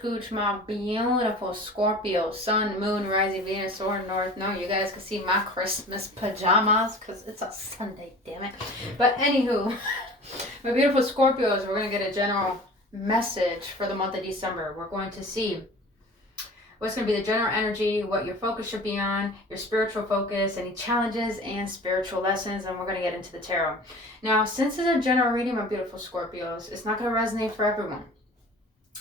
Gooch, my beautiful Scorpio, Sun, Moon, Rising, Venus, or North. No, you guys can see my Christmas pajamas because it's a Sunday, damn it. But anywho, my beautiful Scorpios, we're going to get a general message for the month of December. We're going to see what's going to be the general energy, what your focus should be on, your spiritual focus, any challenges and spiritual lessons, and we're going to get into the tarot. Now, since it's a general reading, my beautiful Scorpios, it's not going to resonate for everyone.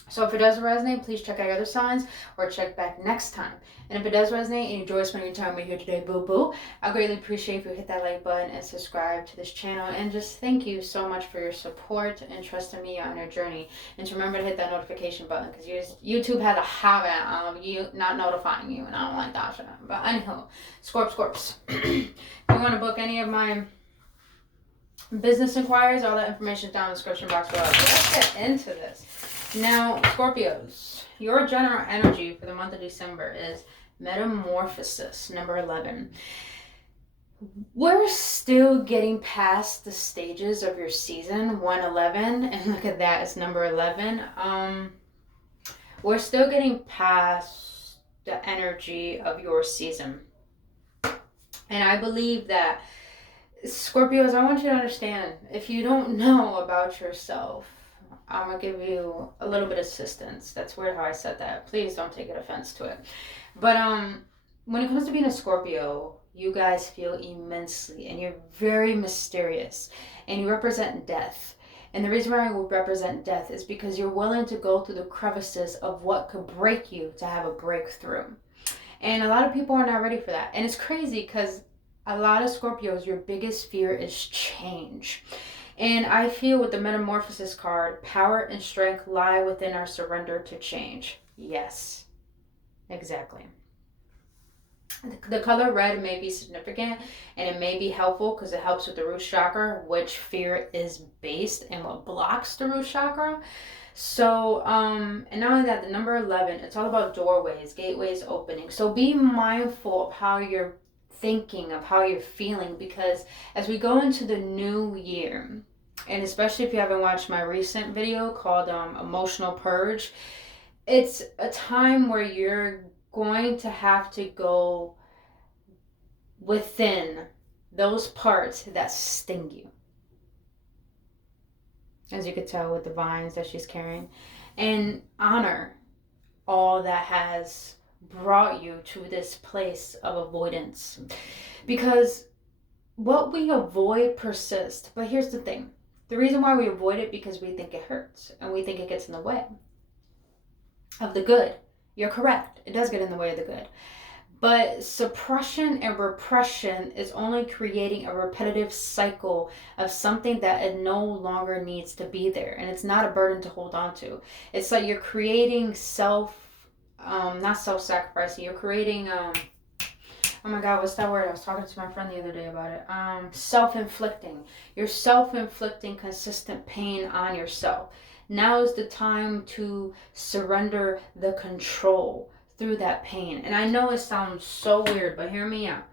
So if it doesn't resonate, please check out other signs or check back next time. And if it does resonate and you enjoy spending your time with me here today, boo-boo, I greatly appreciate if you hit that like button and subscribe to this channel. And just thank you so much for your support and trusting me on your journey. And to remember to hit that notification button because YouTube has a habit of you not notifying you, and I don't like that shit. But anyhow, Scorps. If you want to book any of my business inquiries, all that information is down in the description box below. Let's get into this. Now, Scorpios, your general energy for the month of December is Metamorphosis, number 11. We're still getting past the stages of your season, 111, and look at that, it's number 11. We're still getting past the energy of your season. And I believe that, Scorpios, I want you to understand, if you don't know about yourself, I'm going to give you a little bit of assistance. That's weird how I said that. Please don't take it offense to it. But when it comes to being a Scorpio, you guys feel immensely and you're very mysterious and you represent death. And the reason why I will represent death is because you're willing to go through the crevices of what could break you to have a breakthrough. And a lot of people are not ready for that. And it's crazy because a lot of Scorpios, your biggest fear is change. And I feel with the Metamorphosis card, power and strength lie within our surrender to change. Yes, exactly. The color red may be significant and it may be helpful because it helps with the root chakra, which fear is based and what blocks the root chakra. So, and not only that, the number 11, it's all about doorways, gateways opening. So be mindful of how you're thinking, of how you're feeling, because as we go into the new year, and especially if you haven't watched my recent video called Emotional Purge, it's a time where you're going to have to go within those parts that sting you, as you could tell with the vines that she's carrying, and honor all that has brought you to this place of avoidance, because what we avoid persists. But here's the thing, the reason why we avoid it because we think it hurts and we think it gets in the way of the good. You're correct, it does get in the way of the good, but suppression and repression is only creating a repetitive cycle of something that it no longer needs to be there, and it's not a burden to hold on to. It's like you're creating not self-sacrificing, you're creating oh my god, what's that word? I was talking to my friend the other day about it. Self-inflicting. You're self-inflicting consistent pain on yourself. Now is the time to surrender the control through that pain. And I know it sounds so weird, but hear me out.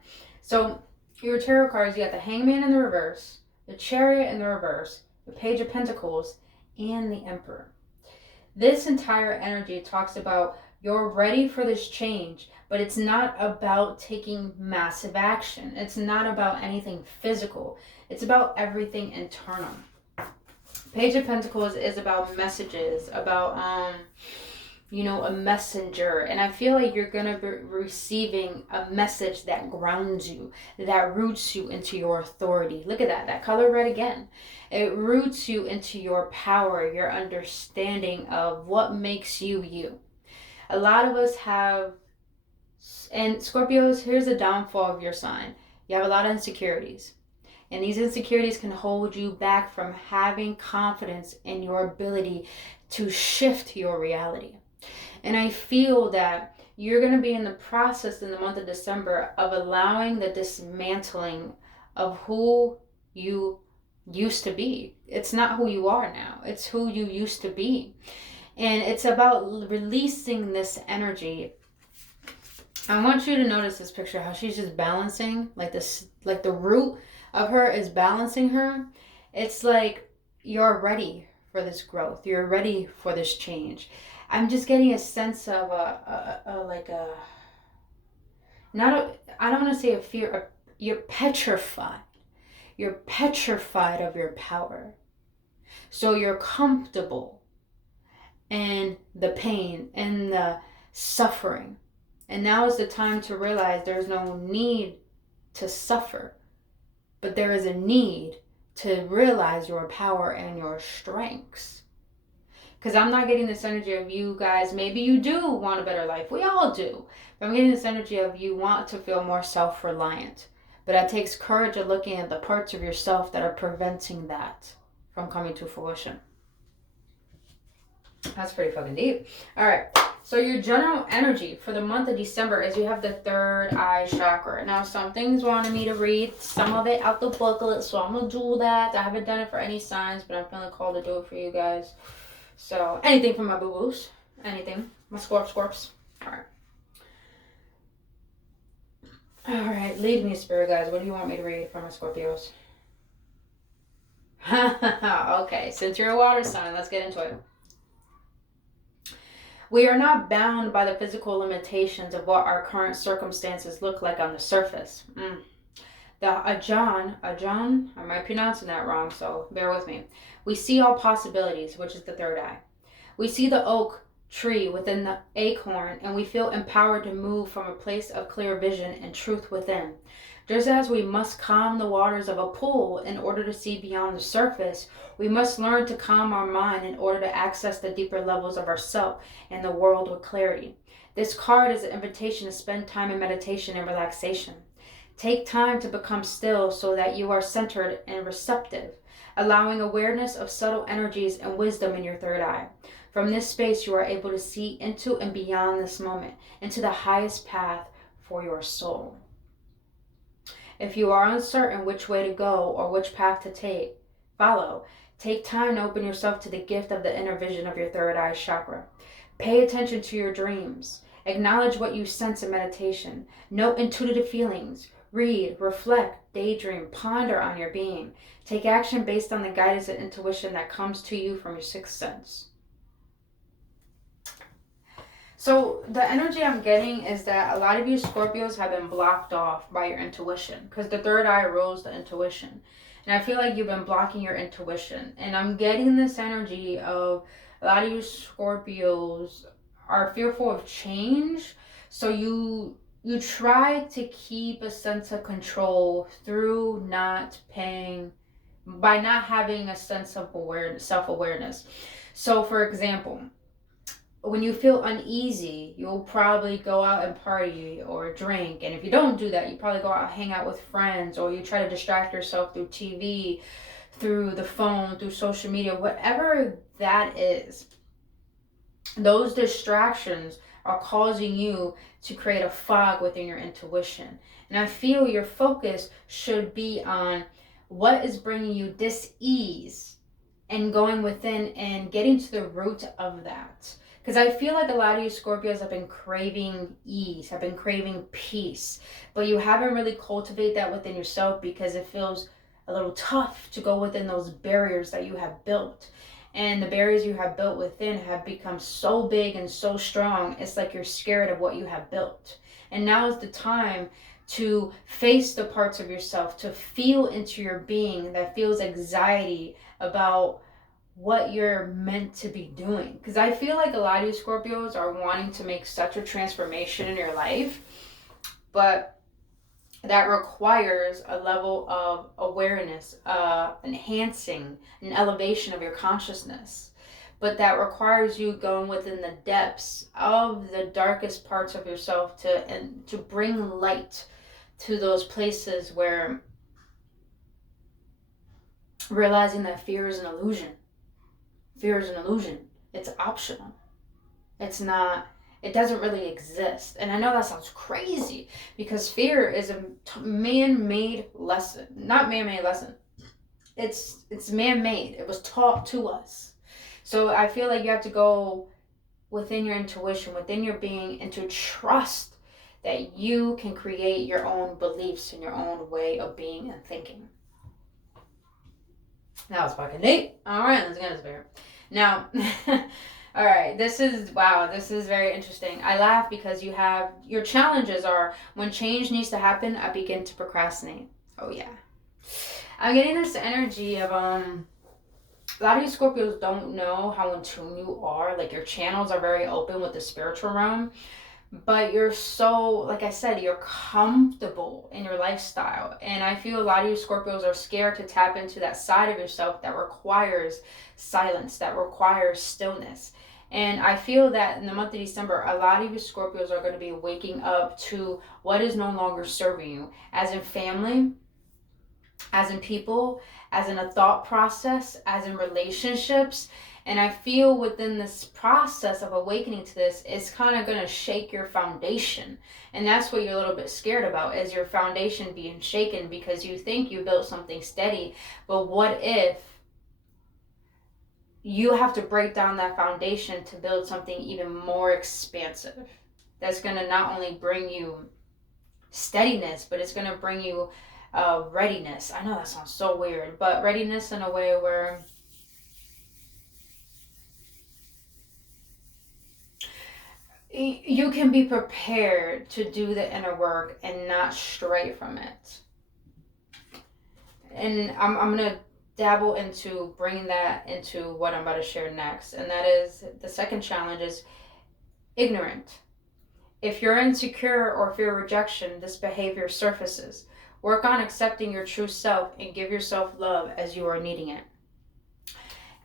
So your tarot cards, you got the Hangman in the reverse, the Chariot in the reverse, the Page of Pentacles, and the Emperor. This entire energy talks about you're ready for this change, but it's not about taking massive action. It's not about anything physical. It's about everything internal. Page of Pentacles is about messages, about, a messenger. And I feel like you're going to be receiving a message that grounds you, that roots you into your authority. Look at that color red again. It roots you into your power, your understanding of what makes you you. A lot of us have, and Scorpios, here's the downfall of your sign. You have a lot of insecurities. And these insecurities can hold you back from having confidence in your ability to shift your reality. And I feel that you're going to be in the process in the month of December of allowing the dismantling of who you used to be. It's not who you are now. It's who you used to be. And it's about releasing this energy. I want you to notice this picture, how she's just balancing, like the root of her is balancing her. It's like you're ready for this growth. You're ready for this change. I'm just getting a sense of like a, not a, I don't want to say a fear, you're petrified. You're petrified of your power. So you're comfortable in the pain and the suffering. And now is the time to realize there's no need to suffer, but there is a need to realize your power and your strengths. Because I'm not getting this energy of you guys. Maybe you do want a better life. We all do. But I'm getting this energy of you want to feel more self-reliant. But it takes courage of looking at the parts of yourself that are preventing that from coming to fruition. That's pretty fucking deep. All right. So your general energy for the month of December is you have the third eye chakra. Now, some things wanted me to read some of it out the booklet, so I'm going to do that. I haven't done it for any signs, but I'm feeling called to do it for you guys. So, anything for my boo-boos. Anything. My scorps. Alright. Alright, lead me, spirit guys. What do you want me to read for my Scorpios? Okay, since you're a water sign, let's get into it. We are not bound by the physical limitations of what our current circumstances look like on the surface. The Ajahn, I might be pronouncing that wrong, so bear with me. We see all possibilities, which is the third eye. We see the oak tree within the acorn, and we feel empowered to move from a place of clear vision and truth within. Just as we must calm the waters of a pool in order to see beyond the surface, we must learn to calm our mind in order to access the deeper levels of ourself and the world with clarity. This card is an invitation to spend time in meditation and relaxation. Take time to become still so that you are centered and receptive, allowing awareness of subtle energies and wisdom in your third eye. From this space, you are able to see into and beyond this moment, into the highest path for your soul. If you are uncertain which way to go or which path to follow, take time to open yourself to the gift of the inner vision of your third eye chakra. Pay attention to your dreams. Acknowledge what you sense in meditation. Note intuitive feelings. Read, reflect, daydream, ponder on your being. Take action based on the guidance and intuition that comes to you from your sixth sense. So the energy I'm getting is that a lot of you Scorpios have been blocked off by your intuition, because the third eye rules the intuition. And I feel like you've been blocking your intuition. And I'm getting this energy of a lot of you Scorpios are fearful of change. So you try to keep a sense of control through by not having a sense of self-awareness. So for example, when you feel uneasy, you'll probably go out and party or drink. And if you don't do that, you probably go out and hang out with friends, or you try to distract yourself through TV, through the phone, through social media, whatever that is. Those distractions are causing you to create a fog within your intuition. And I feel your focus should be on what is bringing you dis-ease and going within and getting to the root of that. Because I feel like a lot of you Scorpios have been craving ease, have been craving peace, but you haven't really cultivated that within yourself because it feels a little tough to go within those barriers that you have built. And the barriers you have built within have become so big and so strong, it's like you're scared of what you have built. And now is the time to face the parts of yourself, to feel into your being that feels anxiety about what you're meant to be doing. Because I feel like a lot of you Scorpios are wanting to make such a transformation in your life, but that requires a level of awareness, enhancing an elevation of your consciousness. But that requires you going within the depths of the darkest parts of yourself to bring light to those places where realizing that fear is an illusion. Fear is an illusion. It's optional. It doesn't really exist. And I know that sounds crazy because fear is a man-made lesson. Not man-made lesson. It's man-made. It was taught to us. So I feel like you have to go within your intuition, within your being, and to trust that you can create your own beliefs and your own way of being and thinking. That was fucking deep. All right, let's get into it. Now, All right, this is wow, this is very interesting. I laugh because you have your challenges are when change needs to happen, I begin to procrastinate. Oh yeah. I'm getting this energy of a lot of you Scorpios don't know how in tune you are. Like your channels are very open with the spiritual realm, but you're so, like I said, you're comfortable in your lifestyle. And I feel a lot of you Scorpios are scared to tap into that side of yourself that requires silence, that requires stillness. And I feel that in the month of December, a lot of you Scorpios are going to be waking up to what is no longer serving you, as in family, as in people, as in a thought process, as in relationships. And I feel within this process of awakening to this, it's kind of going to shake your foundation. And that's what you're a little bit scared about, is your foundation being shaken because you think you built something steady. But what if you have to break down that foundation to build something even more expansive? That's going to not only bring you steadiness, but it's going to bring you readiness. I know that sounds so weird, but readiness in a way where you can be prepared to do the inner work and not stray from it. And I'm going to dabble into bringing that into what I'm about to share next. And that is the second challenge is ignorant. If you're insecure or fear rejection, this behavior surfaces. Work on accepting your true self and give yourself love as you are needing it.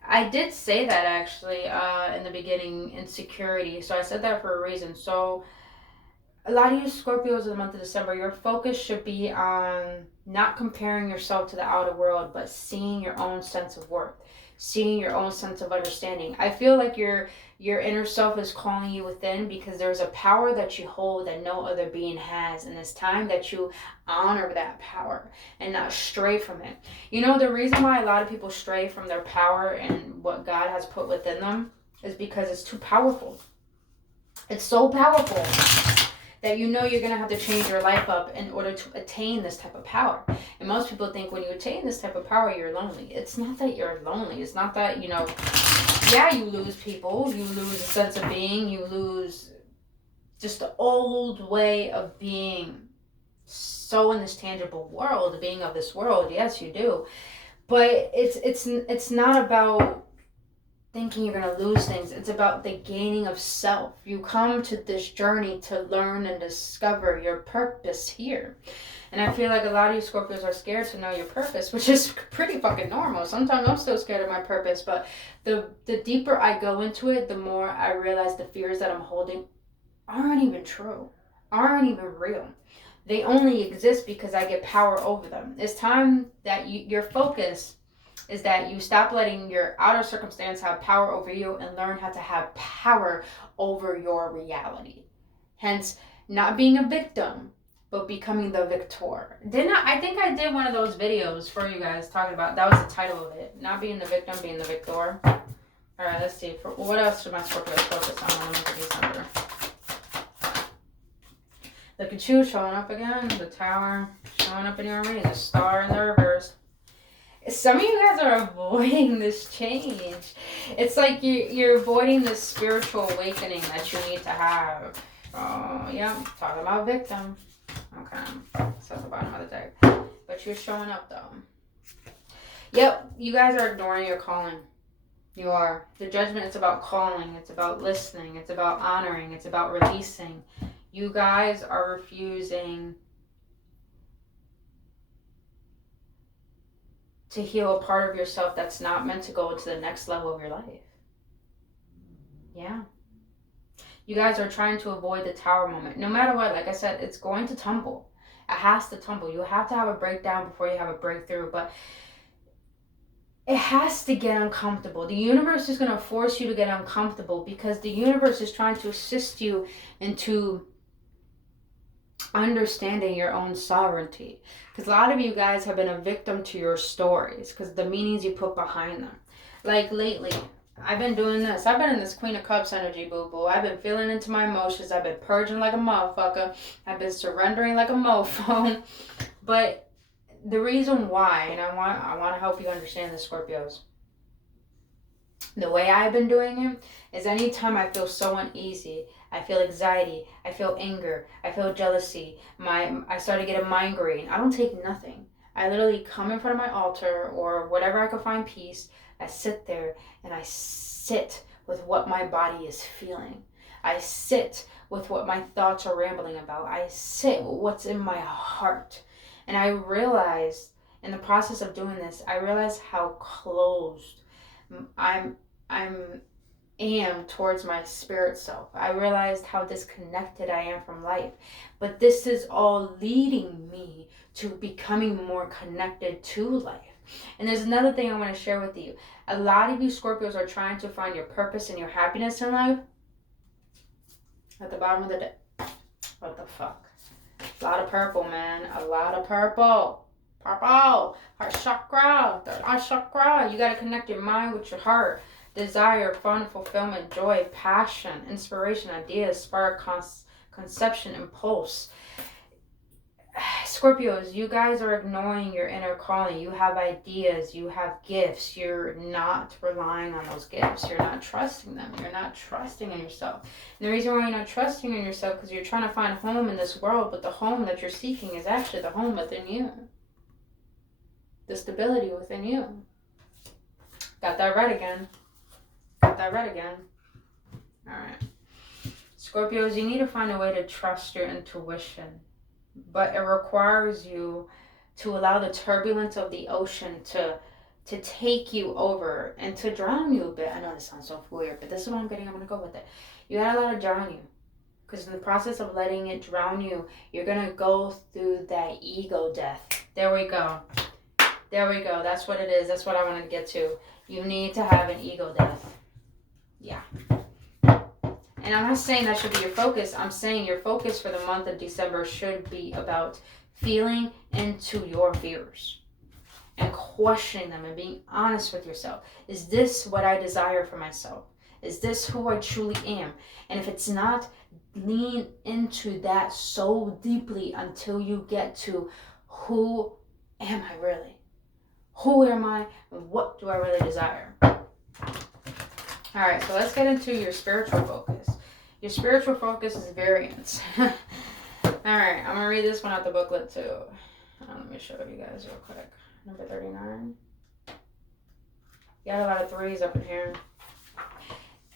I did say that actually in the beginning, insecurity. So I said that for a reason. So a lot of you Scorpios in the month of December, your focus should be on not comparing yourself to the outer world, but seeing your own sense of worth, seeing your own sense of understanding. I feel like your inner self is calling you within because there's a power that you hold that no other being has, and it's time that you honor that power and not stray from it. You know, the reason why a lot of people stray from their power and what God has put within them is because it's too powerful. It's so powerful that you know you're going to have to change your life up in order to attain this type of power. And most people think when you attain this type of power, you're lonely. It's not that you're lonely. It's not that, you know, yeah, you lose people. You lose a sense of being. You lose just the old way of being so in this tangible world, the being of this world. Yes, you do. But it's not about thinking you're going to lose things. It's about the gaining of self. You come to this journey to learn and discover your purpose here. And I feel like a lot of you Scorpios are scared to know your purpose, which is pretty fucking normal. Sometimes I'm still scared of my purpose, but the deeper I go into it, the more I realize the fears that I'm holding aren't even true, aren't even real. They only exist because I get power over them. It's time that your focus is that you stop letting your outer circumstance have power over you and learn how to have power over your reality. Hence, not being a victim, but becoming the victor. I think I did one of those videos for you guys talking about, that was the title of it. Not being the victim, being the victor. All right, let's see. What else should my Scorpios focus on in the month of December? Look at you showing up again. The Tower showing up in your reading. The Star in the reverse. Some of you guys are avoiding this change. It's like you're avoiding this spiritual awakening that you need to have. Oh, yeah, talking about victim. Okay, so that's the bottom of the deck. But you're showing up though. Yep, you guys are ignoring your calling. You are. The Judgment, it's about calling. It's about listening. It's about honoring. It's about releasing. You guys are refusing to heal a part of yourself that's not meant to go to the next level of your life. Yeah. You guys are trying to avoid the Tower moment. No matter what, like I said, it's going to tumble. It has to tumble. You have to have a breakdown before you have a breakthrough, but it has to get uncomfortable. The universe is going to force you to get uncomfortable because the universe is trying to assist you into understanding your own sovereignty. Because a lot of you guys have been a victim to your stories because the meanings you put behind them. Like lately, I've been doing this. I've been in this Queen of Cups energy, boo-boo. I've been feeling into my emotions. I've been purging like a motherfucker. I've been surrendering like a mofo. But the reason why, and I want to help you understand this, Scorpios. The way I've been doing it is anytime I feel so uneasy, I feel anxiety, I feel anger, I feel jealousy, I start to get a migraine. I don't take nothing. I literally come in front of my altar or whatever I can find peace. I sit there and I sit with what my body is feeling. I sit with what my thoughts are rambling about. I sit with what's in my heart. And I realized in the process of doing this, I realized how closed I'm I'm am towards my spirit self. I realized how disconnected I am from life. But this is all leading me to becoming more connected to life. And there's another thing I want to share with you. A lot of you Scorpios are trying to find your purpose and your happiness in life. At the bottom of the deck. What the fuck? A lot of purple, man. A lot of purple. Purple. Heart chakra. Third eye chakra. You got to connect your mind with your heart. Desire, fun, fulfillment, joy, passion, inspiration, ideas, spark, conception, impulse. Scorpios, you guys are ignoring your inner calling. You have ideas, you have gifts. You're not relying on those gifts. You're not trusting them. You're not trusting in yourself. And the reason why you're not trusting in yourself is because you're trying to find home in this world, but the home that you're seeking is actually the home within you. The stability within you. Got that right again. Alright. Scorpios, you need to find a way to trust your intuition. But it requires you to allow the turbulence of the ocean to take you over and to drown you a bit. I know this sounds so weird, but this is what I'm getting. I'm going to go with it. You got to let it drown you. Because in the process of letting it drown you, you're going to go through that ego death. There we go. That's what it is. That's what I wanted to get to. You need to have an ego death. Yeah. And I'm not saying that should be your focus. I'm saying your focus for the month of December should be about feeling into your fears and questioning them and being honest with yourself. Is this what I desire for myself? Is this who I truly am? And if it's not, lean into that so deeply until you get to who am I really? Who am I? And what do I really desire? Alright, so let's get into your spiritual focus. Your spiritual focus is variance. Alright, I'm going to read this one out the booklet too. Let me show you guys real quick. Number 39. You got a lot of threes up in here.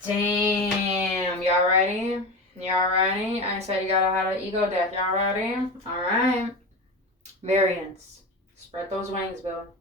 Damn, y'all ready? I said you gotta have an ego death. Y'all ready? Alright. Variance. Spread those wings, Bill.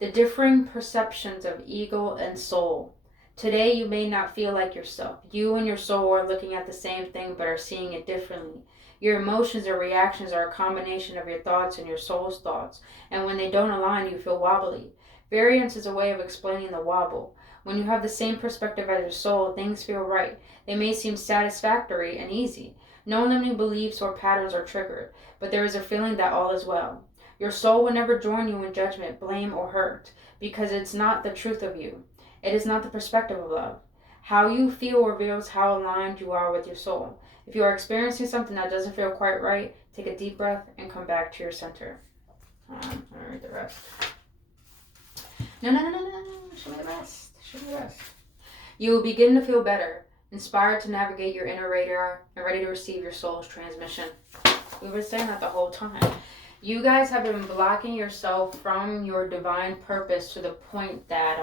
The differing perceptions of ego and soul. Today you may not feel like yourself. You and your soul are looking at the same thing but are seeing it differently. Your emotions or reactions are a combination of your thoughts and your soul's thoughts, and when they don't align, you feel wobbly. Variance is a way of explaining the wobble. When you have the same perspective as your soul, things feel right. They may seem satisfactory and easy. No limiting beliefs or patterns are triggered, but there is a feeling that all is well. Your soul will never join you in judgment, blame, or hurt, because it's not the truth of you. It is not the perspective of love. How you feel reveals how aligned you are with your soul. If you are experiencing something that doesn't feel quite right, take a deep breath and come back to your center. I'll read the rest. No. Show me the rest. You will begin to feel better, inspired to navigate your inner radar, and ready to receive your soul's transmission. We were saying that the whole time. You guys have been blocking yourself from your divine purpose to the point that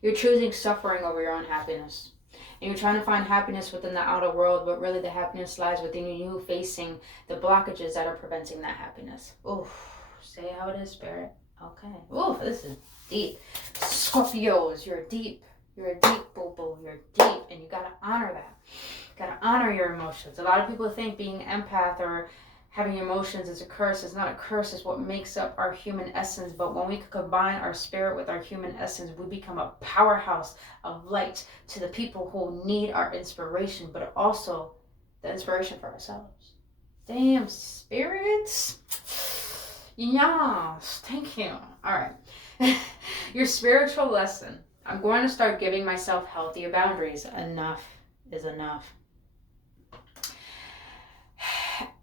you're choosing suffering over your own happiness. And you're trying to find happiness within the outer world, but really the happiness lies within you, facing the blockages that are preventing that happiness. Oof. Say how it is, Spirit. Okay. Oof, this is deep. Scorpios, you're deep. You're a deep boo-boo. You're deep, and you gotta honor that. You gotta honor your emotions. A lot of people think being empath or having emotions is a curse. It's not a curse. It's what makes up our human essence. But when we combine our spirit with our human essence, we become a powerhouse of light to the people who need our inspiration, but also the inspiration for ourselves. Damn, spirits. Yes, thank you. All right. Your spiritual lesson. I'm going to start giving myself healthier boundaries. Enough is enough.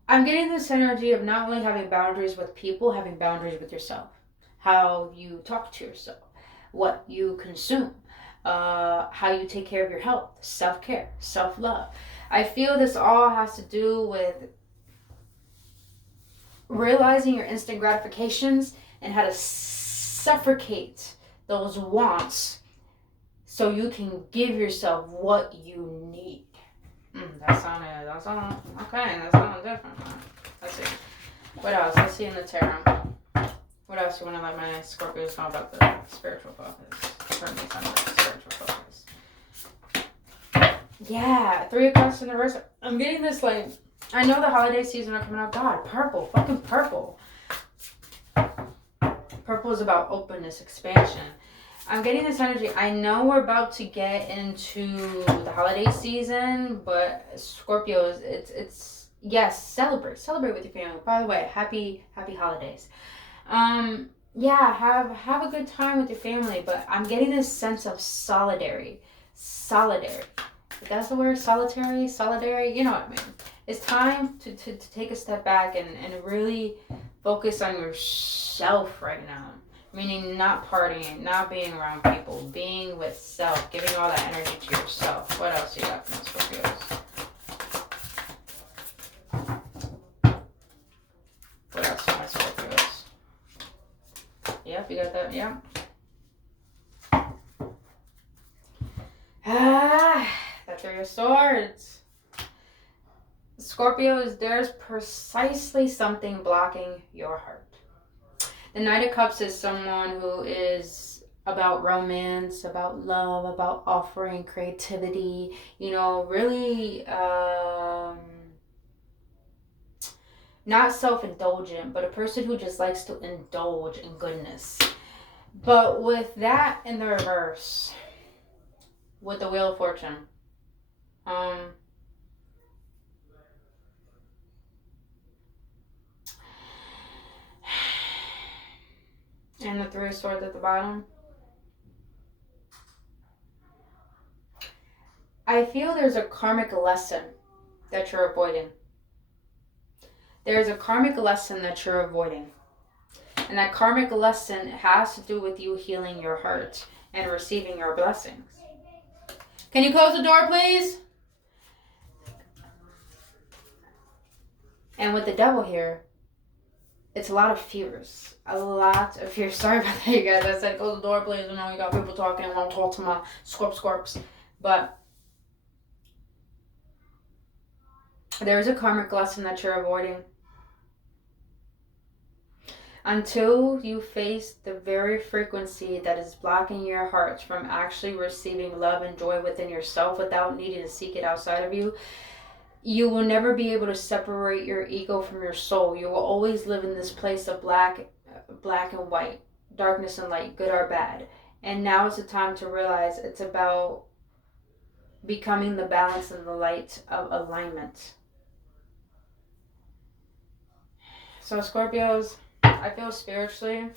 I'm getting this energy of not only having boundaries with people, having boundaries with yourself. How you talk to yourself. what you consume, how you take care of your health, self-care, self-love. I feel this all has to do with realizing your instant gratifications and how to suffocate those wants so you can give yourself what you need. That sounded okay. That sounded different. Let's see. What else? Let's see in the tarot. What else you want to let my Scorpios know about the spiritual focus? Spiritual focus. Yeah, 3 of Cups in the reverse. I'm getting this like, I know the holiday season are coming up. God, purple, fucking purple. Purple is about openness, expansion. I'm getting this energy. I know we're about to get into the holiday season, but Scorpios, it's yes, celebrate with your family. By the way, happy holidays. Yeah, have a good time with your family, but I'm getting this sense of solidarity. If that's the word, solitary, you know what I mean. It's time to take a step back and really focus on yourself right now. Meaning not partying, not being around people, being with self, giving all that energy to yourself. What else you got from the Scorpios? What else from my Scorpios? Yep, you got that, yeah. The 3 of Swords. Scorpios, there's precisely something blocking your heart. The Knight of Cups is someone who is about romance, about love, about offering creativity, you know, really not self-indulgent, but a person who just likes to indulge in goodness. But with that in the reverse, with the Wheel of Fortune, and the 3 of Swords at the bottom, I feel there's a karmic lesson that you're avoiding. There's a karmic lesson that you're avoiding. And that karmic lesson has to do with you healing your heart and receiving your blessings. Can you close the door, please? And with the Devil here, it's a lot of fears. Sorry about that, you guys. I said close the door, please. I know you got people talking. I want to talk to my scorps. But there is a karmic lesson that you're avoiding. Until you face the very frequency that is blocking your heart from actually receiving love and joy within yourself without needing to seek it outside of you, you will never be able to separate your ego from your soul. You will always live in this place of black and white, darkness and light, good or bad. And now is the time to realize it's about becoming the balance and the light of alignment. So Scorpios, I feel spiritually,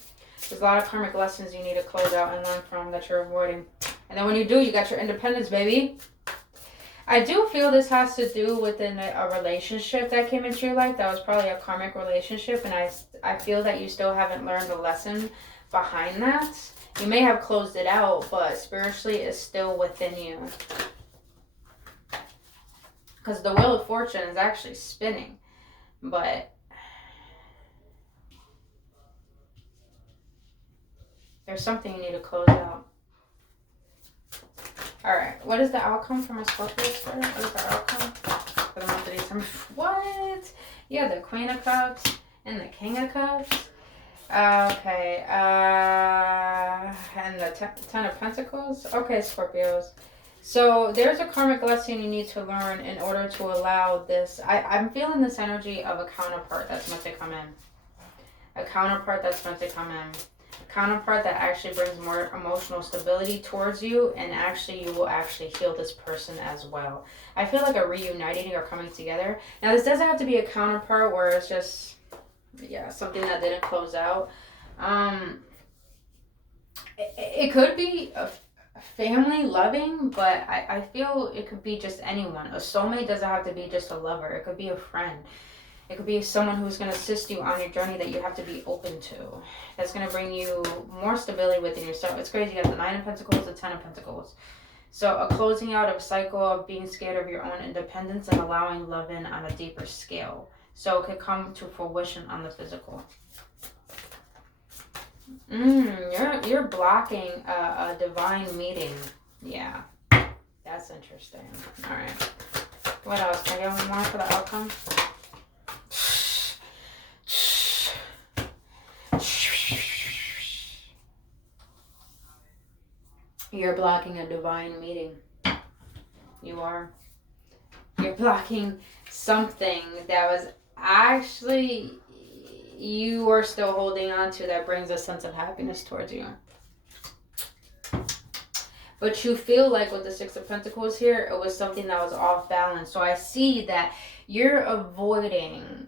there's a lot of karmic lessons you need to close out and learn from that you're avoiding. And then when you do, you got your independence, baby. I do feel this has to do with a relationship that came into your life. That was probably a karmic relationship. And I feel that you still haven't learned the lesson behind that. You may have closed it out, but spiritually it's still within you. Because the Wheel of Fortune is actually spinning. But there's something you need to close out. Alright, what is the outcome for my Scorpio spirit? What is the outcome for the month of December? What? Yeah, the Queen of Cups and the King of Cups. Okay, and the Ten of Pentacles. Okay, Scorpios. So there's a karmic lesson you need to learn in order to allow this. I'm feeling this energy of a counterpart that's meant to come in. A counterpart that's meant to come in. Counterpart that actually brings more emotional stability towards you, and actually you will actually heal this person as well. I feel like a reuniting or coming together. Now this doesn't have to be a counterpart where it's just something that didn't close out. It could be a family loving, but I feel it could be just anyone. A soulmate doesn't have to be just a lover. It could be a friend. It could be someone who's going to assist you on your journey that you have to be open to. That's going to bring you more stability within yourself. It's crazy. You got the 9 of Pentacles, the 10 of Pentacles. So a closing out of a cycle of being scared of your own independence and allowing love in on a deeper scale. So it could come to fruition on the physical. You're blocking a divine meeting. Yeah, that's interesting. All right. What else? Can I get one more for the outcome? You're blocking a divine meeting. You are. You're blocking something that was actually you are still holding on to that brings a sense of happiness towards you. But you feel like with the 6 of Pentacles here, it was something that was off balance. So I see that you're avoiding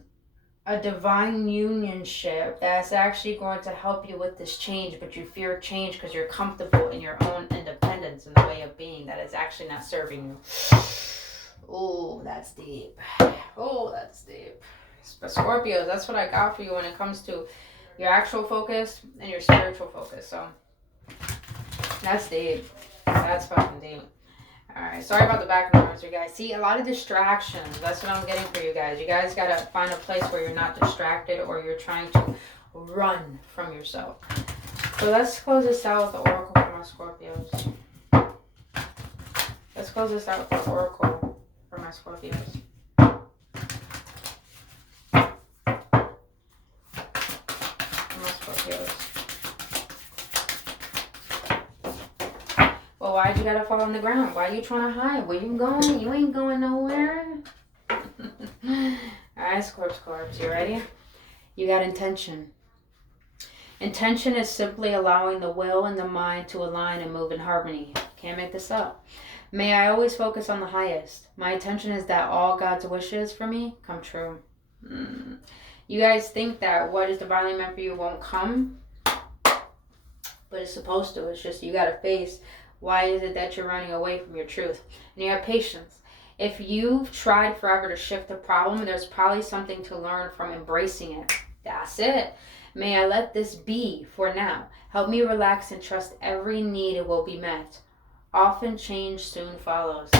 a divine unionship that's actually going to help you with this change, but you fear change because you're comfortable in your own independence and the way of being that is actually not serving you. Oh, that's deep. Oh, that's deep. But Scorpio, that's what I got for you when it comes to your actual focus and your spiritual focus. So that's deep. That's fucking deep. Alright, sorry about the background noise, you guys. See, a lot of distractions. That's what I'm getting for you guys. You guys got to find a place where you're not distracted or you're trying to run from yourself. So let's close this out with the Oracle for my Scorpios. Let's close this out with the Oracle for my Scorpios. For my Scorpios. Well, why'd you gotta fall on the ground? Why are you trying to hide? Where you going? You ain't going nowhere. Alright, Scorps, you ready? You got intention. Intention is simply allowing the will and the mind to align and move in harmony. Can't make this up. May I always focus on the highest. My intention is that all God's wishes for me come true. You guys think that what is divinely meant for you won't come, but it's supposed to. It's just you gotta face why is it that you're running away from your truth. And you have patience. If you've tried forever to shift the problem, there's probably something to learn from embracing it. That's it. May I let this be for now. Help me relax and trust every need will be met. Often change soon follows.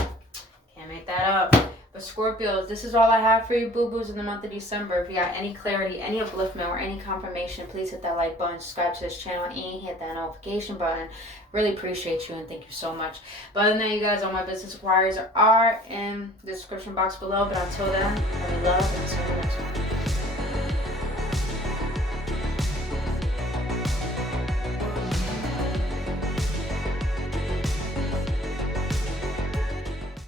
Can't make that up. But Scorpios, this is all I have for you boo-boos in the month of December. If you got any clarity, any upliftment, or any confirmation, please hit that like button, subscribe to this channel, and hit that notification button. Really appreciate you and thank you so much. But other than that, you guys, all my business inquiries are in the description box below. But until then, I love and